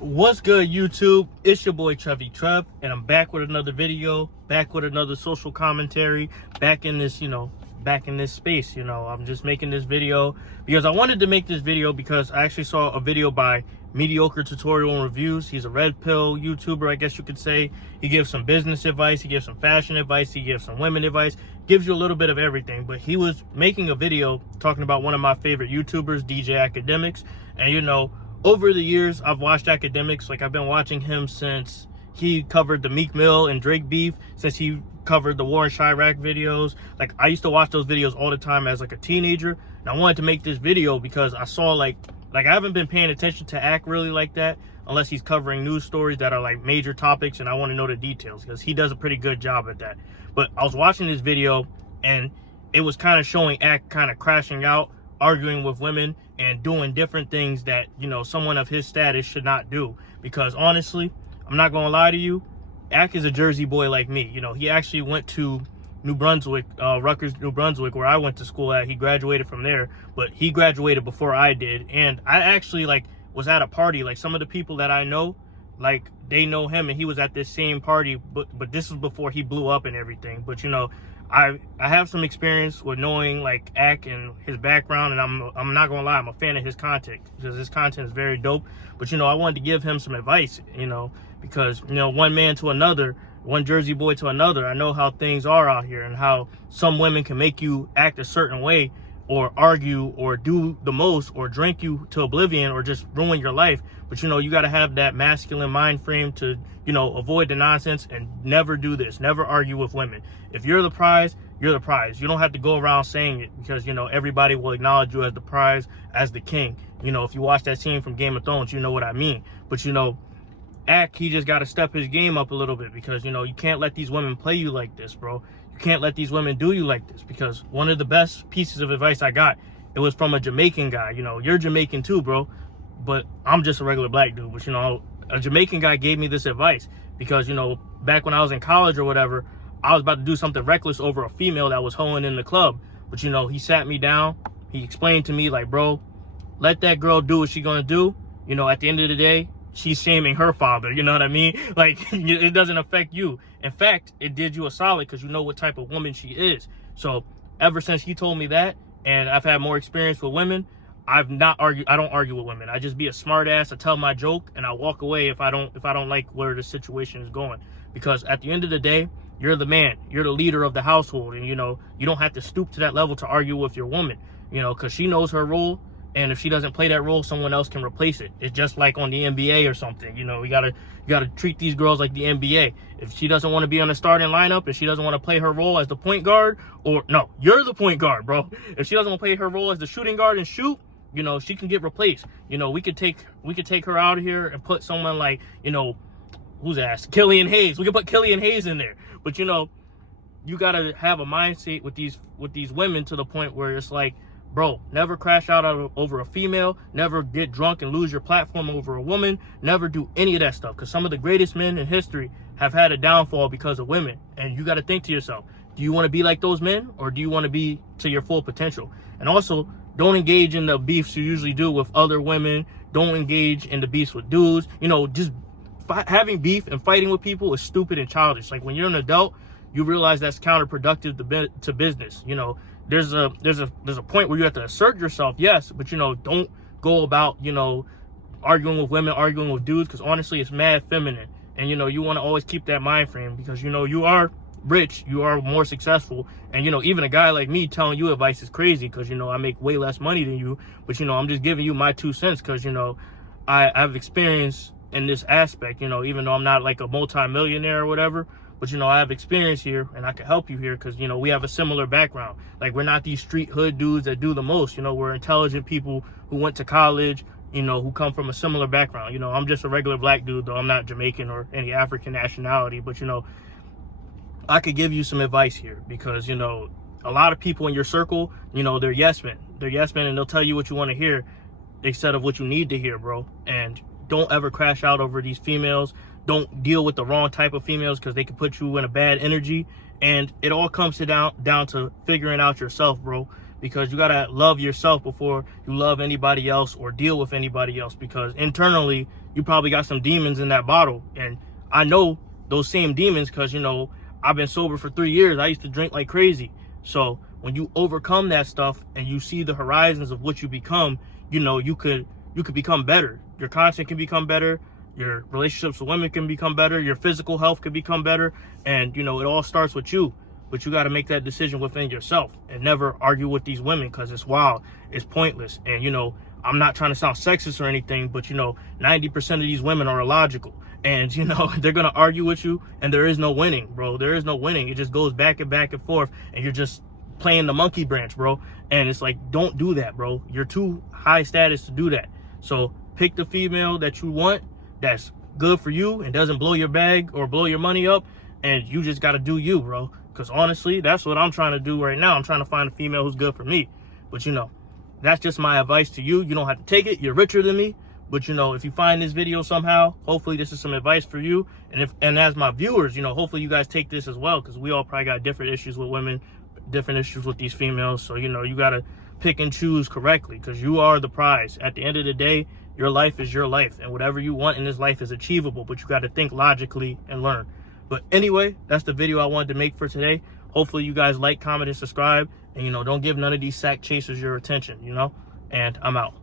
What's good, YouTube? It's your boy Trev, and I'm back with another video, back with another social commentary, back in this space. I'm just making this video because I wanted to make this video because I actually saw a video by Mediocre Tutorial and Reviews. He's a red pill YouTuber, I guess you could say. He gives some business advice, he gives some fashion advice, he gives some women advice, gives you a little bit of everything. But he was making a video talking about one of my favorite YouTubers, DJ Akademiks, and over the years, I've watched Akademiks. Like, I've been watching him since he covered the Meek Mill and Drake beef, since he covered the War in Chirac videos. Like, I used to watch those videos all the time as like a teenager, and I wanted to make this video because I saw like I haven't been paying attention to Ak really like that, unless he's covering news stories that are like major topics, and I want to know the details because he does a pretty good job at that. But I was watching this video, and it was kind of showing Ak kind of crashing out, arguing with women, and doing different things that, someone of his status should not do. Because honestly, I'm not gonna lie to you, Ak is a Jersey boy like me. He actually went to New Brunswick, Rutgers, New Brunswick, where I went to school at. He graduated from there, but he graduated before I did. And I actually was at a party. Like, some of the people that I know, they know him, and he was at this same party, but this was before he blew up and everything. But I have some experience with knowing Ak and his background, and I'm not gonna lie, I'm a fan of his content because his content is very dope. But I wanted to give him some advice, because one man to another, one Jersey boy to another, I know how things are out here and how some women can make you act a certain way, or argue, or do the most, or drink you to oblivion, or just ruin your life. But you got to have that masculine mind frame to avoid the nonsense and never do this, never argue with women. If you're the prize, you're the prize. You don't have to go around saying it, because everybody will acknowledge you as the prize, as the king. If you watch that scene from Game of Thrones, you know what I mean. But Ak, he just got to step his game up a little bit, because you can't let these women play you like this, bro. You can't let these women do you like this. Because one of the best pieces of advice I got, it was from a Jamaican guy. You're Jamaican too, bro, but I'm just a regular black dude. But a Jamaican guy gave me this advice because back when I was in college or whatever, I was about to do something reckless over a female that was hoeing in the club. But he sat me down, he explained to me, bro, let that girl do what she gonna do. At the end of the day, she's shaming her father, you know what I mean? It doesn't affect you. In fact, it did you a solid, because you know what type of woman she is. So ever since he told me that, and I've had more experience with women, I don't argue with women. I just be a smart ass. I tell my joke, and I walk away if I don't like where the situation is going. Because at the end of the day, you're the man, you're the leader of the household, and you don't have to stoop to that level to argue with your woman, because she knows her role. And if she doesn't play that role, someone else can replace it. It's just like on the NBA or something. You gotta treat these girls like the NBA. If she doesn't want to be on the starting lineup, if she doesn't want to play her role as the point guard, or no, you're the point guard, bro. If she doesn't want to play her role as the shooting guard and shoot, she can get replaced. We could take her out of here and put someone like, who's ass? Killian Hayes. We could put Killian Hayes in there. But you gotta have a mindset with these women to the point where it's like, bro, never crash out over a female, never get drunk and lose your platform over a woman, never do any of that stuff, because some of the greatest men in history have had a downfall because of women. And you got to think to yourself, do you want to be like those men, or do you want to be to your full potential? And also, don't engage in the beefs you usually do with other women. Don't engage in the beefs with dudes. Just having beef and fighting with people is stupid and childish. Like, when you're an adult, you realize that's counterproductive to business. There's a point where you have to assert yourself, yes, but don't go about arguing with women, arguing with dudes, because honestly, it's mad feminine. And you want to always keep that mind frame, because you are rich, you are more successful, and even a guy like me telling you advice is crazy, because I make way less money than you. But I'm just giving you my 2 cents, because I have experience in this aspect. Even though I'm not like a multi-millionaire or whatever, but I have experience here, and I can help you here, because we have a similar background. Like, we're not these street hood dudes that do the most. We're intelligent people who went to college, who come from a similar background. I'm just a regular black dude, though I'm not Jamaican or any African nationality. But I could give you some advice here, because a lot of people in your circle, they're yes men. They're yes men, and they'll tell you what you want to hear instead of what you need to hear, bro. And don't ever crash out over these females. Don't deal with the wrong type of females, because they can put you in a bad energy. And it all comes down to figuring out yourself, bro. because you gotta love yourself before you love anybody else or deal with anybody else, because internally you probably got some demons in that bottle. And I know those same demons because, you know, I've been sober for 3 years. I used to drink like crazy. So when you overcome that stuff and you see the horizons of what you become, you know, you could become better. Your content can become better. Your relationships with women can become better. Your physical health can become better. And, you know, it all starts with you. But you got to make that decision within yourself and never argue with these women, because it's wild. It's pointless. And, you know, I'm not trying to sound sexist or anything, but, you know, 90% of these women are illogical. And, you know, they're going to argue with you, and there is no winning, bro. There is no winning. It just goes back and forth, and you're just playing the monkey branch, bro. And it's like, don't do that, bro. You're too high status to do that. So pick the female that you want, that's good for you and doesn't blow your bag or blow your money up, and you just got to do you, bro. Because honestly, that's what I'm trying to do right now. I'm trying to find a female who's good for me. But, you know, that's just my advice to you. You don't have to take it. You're richer than me. But, you know, if you find this video somehow, hopefully this is some advice for you. And as my viewers, you know, hopefully you guys take this as well, because we all probably got different issues with women, different issues with these females. So, you know, you got to pick and choose correctly, because you are the prize. At the end of the day, your life is your life, and whatever you want in this life is achievable, but you got to think logically and learn. But anyway, that's the video I wanted to make for today. Hopefully you guys like, comment, and subscribe. And, you know, don't give none of these sack chasers your attention, you know? And I'm out.